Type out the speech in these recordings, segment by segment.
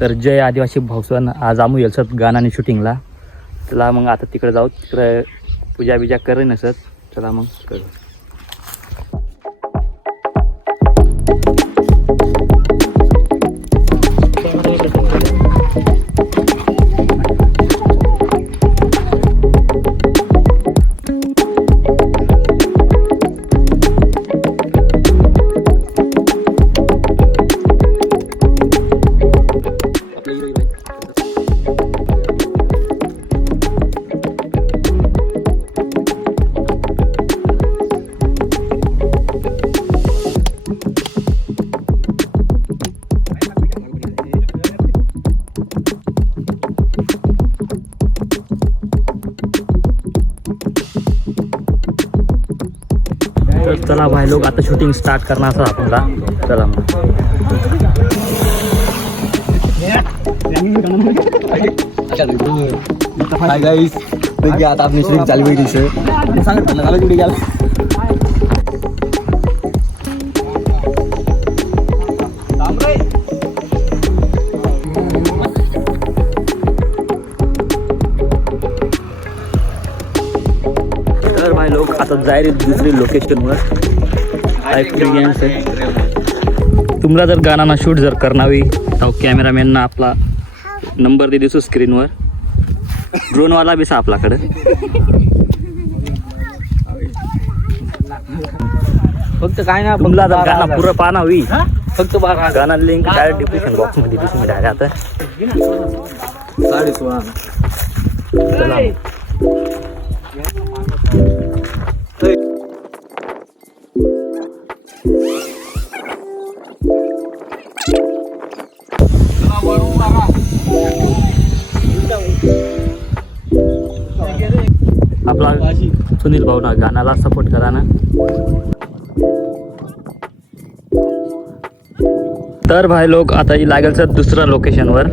तर जय आदिवासी भाऊसन आज आम्ही येलसत गाण्याने शूटिंगला. चला मग आता तिकडे जाऊ, तिकडे पूजा बिजा करे नसत. चला मग करू. चला भाई लोग आता शूटिंग स्टार्ट करना असं आपल्याला. चला मग हाय गाइस, देखिए आता आपने शूटिंग चालू केली आहे. सांगितलं मला कुठे गेला. तर भाई लोग आता जायरे दुसरी लोकेशनवर. एक्सपिरियन्स आहे तुम्हाला. जर गाणं शूट जर करणावी तर कॅमेरामॅनना आपला नंबर दे दिसू स्क्रीनवर. ड्रोनवाला बी आपल्याकडे. फक्त काय ना, तुम्हाला जर गाणं पुरं पाहणं हवी फक्त गाणं लिंक डायरेक्ट डिस्क्रिप्शन बॉक्समध्ये दिसून मिळाले. आता 16:30. चला आपला सुनील भाऊ ना गाण्याला सपोर्ट करा ना. तर भाई लोग आता लागेल सर दुसऱ्या लोकेशनवर.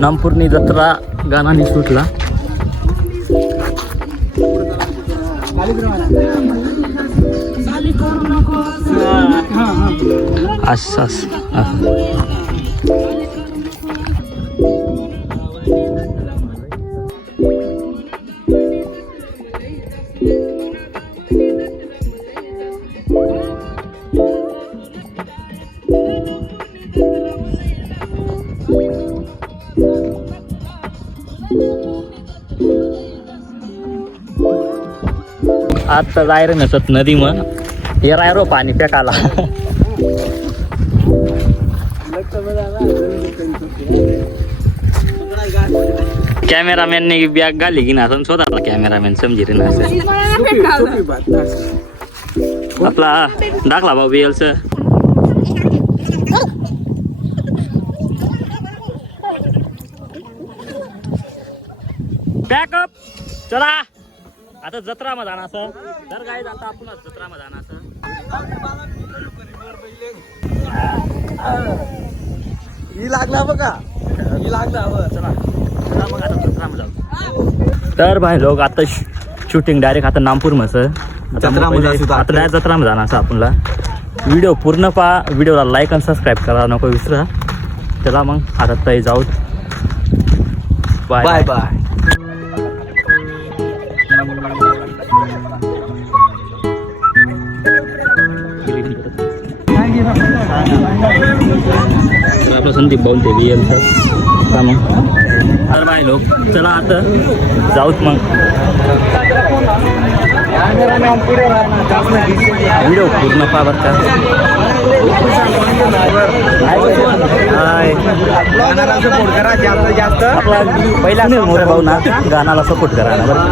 नामपूरनी जत्रा गाणाने सुटला. असं आता जायरे नसत नदी मग हे रायरो पाणी फेकाला. कॅमेरामॅनने बॅग घाली की ना स्वतःला कॅमेरामॅन समजी रे ना. आपला दाखला भाऊ बिएलच बॅकअप. चला आता जत्रामध्ये जाणार सर. तर काय आता आपण जत्रामध्ये जाणार सर. ही लागला बघा, ही लागला. चला चला मग आता जत्रामध्ये जाऊ. तर भाई लोक आता शूटिंग डायरेक्ट आता नामपूर मसं आता डायरेक्ट जत्रामध्ये जाणार असं आपणला. व्हिडिओ पूर्ण पहा. व्हिडिओला लाईक आणि सबस्क्राईब करा नको विसरा. चला मग आता ताई जाऊ. Bye bye. आपलं संदीप भाऊन ते बी का मग. तर बाय लोक चला आता जाऊत मग. व्हिडिओ पूर्ण पहा बरं का. सपोर्ट करा जास्तीत जास्त. आपला पहिला मोरे भाऊ ना गाण्याला सपोर्ट करा ना बरं.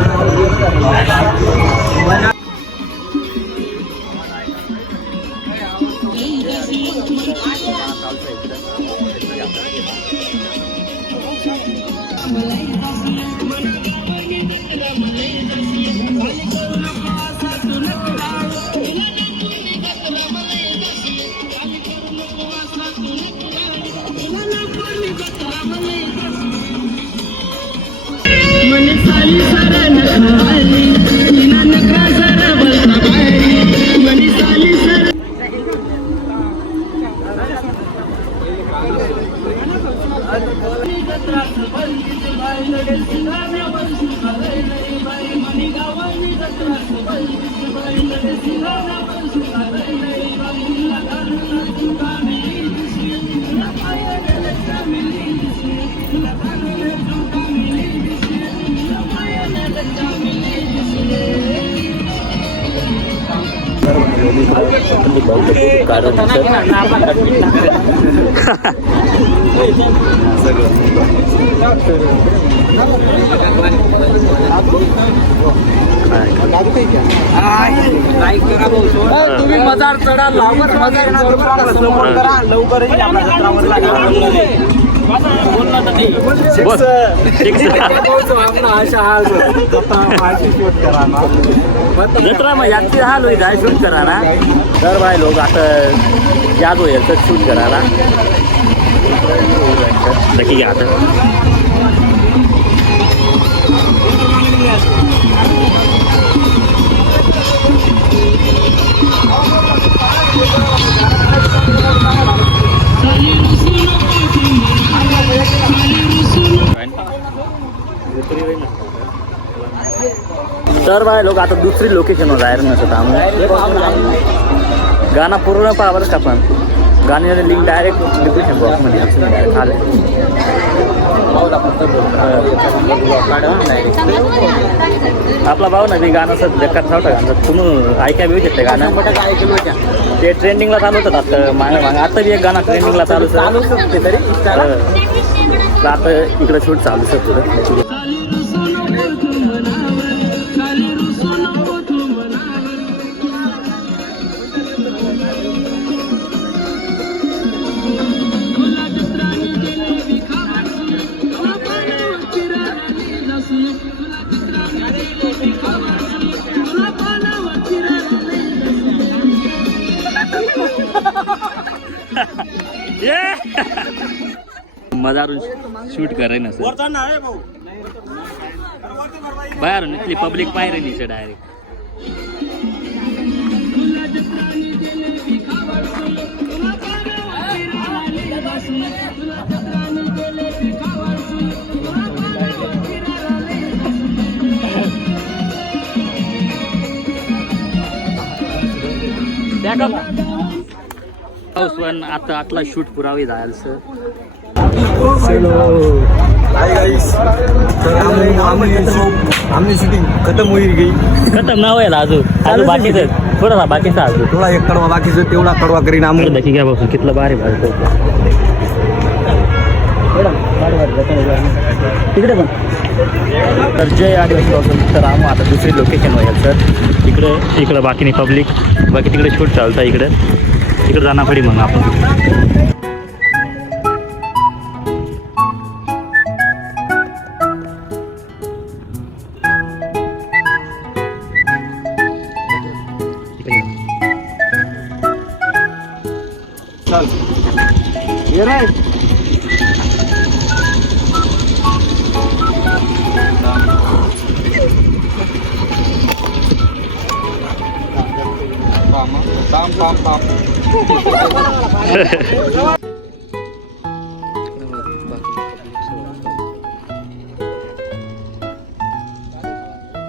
तुम्ही मजार चढा लवकर जत्रा मग याची हाल होईल आहे शूट करायला. तर बाय लोक आता याद होईल तर शूट करायला नक्की घ्या आता. तर बाय लोक आता दुसरी लोकेशनवर जायला नसत आम्ही गाणं पूर्ण पहा बरं का. पण गाण्याने लिंक डायरेक्ट डिस्क्रिप्शन बॉक्समध्ये खाली आपला भाऊ ना ते गाणं असं जगात नव्हतं गाणं तुम्ही ऐकायला येऊ शकते गाणं. ते ट्रेंडिंगला चालू होतं आता मागे मागे. आता बी एक गाणं ट्रेंडिंगला चालू शकते तरी आता इकडं शूट चालू शकतो. मजारून शूट कराय ना सर बाहेरून इथली पब्लिक पाहिजे नीचे डायरेक्ट. पण आता आतला शूट पुरावे जायला सर. आमची शूटिंग खतम होईल गई. खतम ना व्हायला अजून बाकीच थोडासा बाकीचा अजून थोडा एक कडवा बाकीचं तेवढा कडवा करीन आम्ही. देखील घ्या बसून कितलं भारी भाजतो तिकडे पण. तर जय आदिवासी पासून तर आम्ही आता दुसरी लोकेशन व्हायला सर. इकडं बाकीने पब्लिक बाकी तिकडे शूट चालतं. इकडे जाणार पडी मग आपण.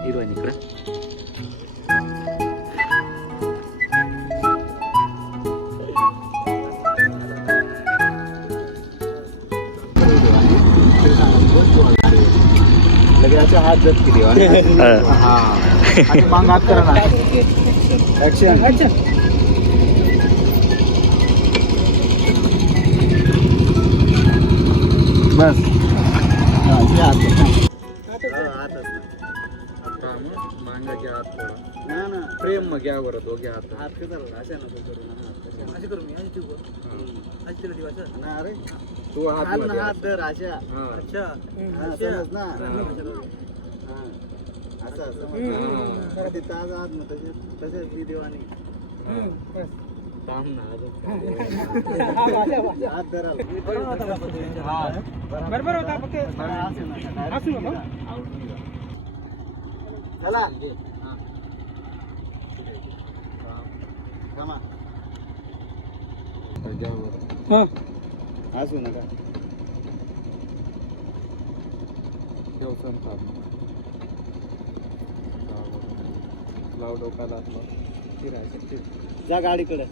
हिरोईन इकडे लगेच हात जप केली. हा आणि मग हात करा ना. ऍक्शन बस. मांगाचे हात ना ना प्रेम मग घ्या बरं दोघे हात. हात कसं अशा नको करू ना. असे करू मी अशी तिला दिवस ना. अरे तू हात धर अशा. अच्छा समज ना. असं समज ते ताज आहात ना तसेच मी देवानी काम ना हात धरा बरोबर होता. चला असू नका. जा गाडीकडे